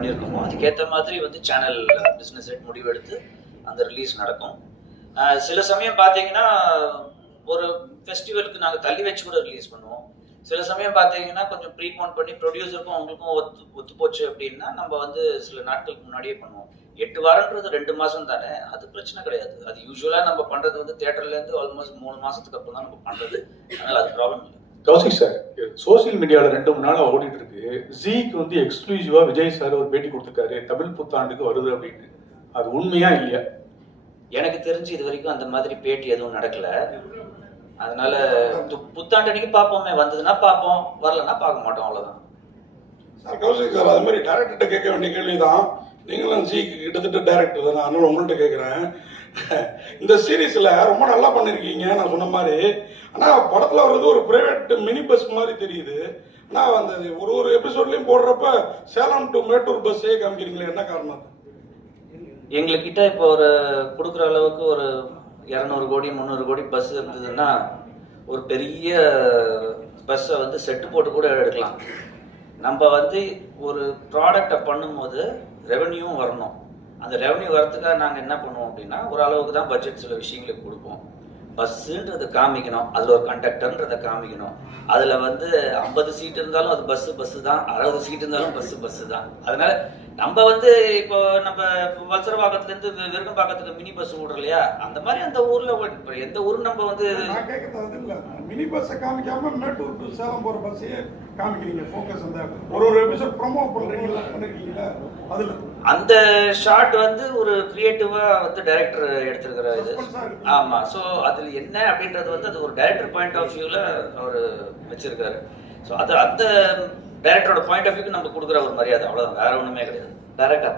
பண்ணியிருக்கோமோ அதுக்கேற்ற மாதிரி வந்து சேனல் பிஸ்னஸ் ஹெட் முடிவெடுத்து அந்த ரிலீஸ் நடக்கும். சில சமயம் பார்த்தீங்கன்னா ஒரு ஃபெஸ்டிவலுக்கு நாங்கள் தள்ளி வச்சு கூட ரிலீஸ் பண்ணுவோம். சில சமயம் பார்த்தீங்கன்னா கொஞ்சம் ப்ரீபோன் பண்ணி ப்ரொடியூசருக்கும் அவங்களுக்கும் ஒத்து போச்சு அப்படின்னா நம்ம வந்து சில நாட்களுக்கு முன்னாடியே பண்ணுவோம். 8 வாரன்றது 2 மாதம் தானே, அது பிரச்சனை கிடையாது. அது யூஸ்வலாக நம்ம பண்ணுறது வந்து தேட்டர்லேருந்து ஆல்மோஸ்ட் 3 மாதத்துக்கு அப்புறம் தான் நம்ம பண்ணுறது, அதனால் அது ப்ராப்ளம் இல்லை. கௌசிக் சார், சோசியல் மீடியாவில் 2-3 நாள் ஓடிட்டு இருக்கு. ஜீக்கு வந்து எக்ஸ்க்ளூசிவா விஜய் சார் ஒரு பேட்டி கொடுத்துருக்காரு, தமிழ் புத்தாண்டுக்கு வருது அப்படின்னு. அது உண்மையா இல்லையா? எனக்கு தெரிஞ்சு இது வரைக்கும் அந்த மாதிரி பேட்டி எதுவும் நடக்கல. அதனால புத்தாண்டு அன்னைக்கு பார்ப்போமே, வந்ததுன்னா பார்ப்போம், வரலன்னா பார்க்க மாட்டோம், அவ்வளோதான். சார் கௌசிக் சார், அது மாதிரி டேரக்டர்கிட்ட கேட்க வேண்டிய கேள்வி தான். நீங்களும் ஜிக்கு கிட்டத்தட்ட டேரக்டர் தான், அதனால உங்கள்கிட்ட கேட்குறேன். இந்த சீரீஸில் ரொம்ப நல்லா பண்ணியிருக்கீங்க நான் சொன்ன மாதிரி. ஆனால் படத்தில் வர்றது ஒரு ப்ரைவேட் மினி பஸ் மாதிரி தெரியுது. ஆனால் அந்த ஒரு எபிசோட்லையும் போடுறப்ப சேலம் டு மேட்டூர் பஸ்ஸே காமிக்கிறீங்களே, என்ன காரணம்? எங்ககிட்ட இப்போ ஒரு கொடுக்குற அளவுக்கு ஒரு 200 கோடி 300 கோடி பஸ் இருந்ததுன்னா ஒரு பெரிய பஸ்ஸை வந்து செட்டு போட்டு கூட எடுக்கலாம். நம்ம வந்து ஒரு ப்ராடக்டை பண்ணும்போது ரெவன்யூவும் வரணும். அந்த ரெவன்யூ வரத்துக்காக நாங்கள் என்ன பண்ணுவோம் அப்படின்னா, ஒரு அளவுக்கு தான் பட்ஜெட் சில விஷயங்களுக்கு கொடுப்போம். பஸ்ஸுன்றதை காமிக்கணும், அதில் ஒரு கண்டக்டர்ன்றதை காமிக்கணும். அதில் வந்து 50 சீட் இருந்தாலும் அது பஸ்ஸு தான், 60 சீட் இருந்தாலும் பஸ்ஸு தான். அதனால நம்ம வந்து இப்போ நம்ம வல்சரபாக்கத்துலேருந்து விருகம்பாக்கத்துக்கு மினி பஸ் விடுறோம் இல்லையா, அந்த மாதிரி அந்த ஊரில் எந்த ஊரும் நம்ம வந்து மினி பஸ்ஸை காமிக்காம மேட்டூர் டு சேலம் போகிற பஸ்ஸையே காமிக்கிறீங்க. ஃபோக்கஸ் அந்த ஒரு எபிசோட் ப்ரோமோ பண்ணுறீங்களா, பண்ணிருக்கீங்களா? அதில் அந்த ஷார்ட் வந்து ஒரு கிரியேட்டிவா வந்து டைரக்டர் எடுத்திருக்கிற இது. ஆமா, ஸோ அதில் என்ன அப்படின்றது வந்து அது ஒரு டைரக்டர் பாயிண்ட் ஆஃப் வியூவில் அவர் வச்சிருக்காரு. ஸோ அது அந்த டைரக்டரோட பாயிண்ட் ஆஃப் வியூக்கு நம்ம கொடுக்குற ஒரு மரியாதை, அவ்வளோதான், வேற ஒன்றுமே கிடையாது. டைரக்டா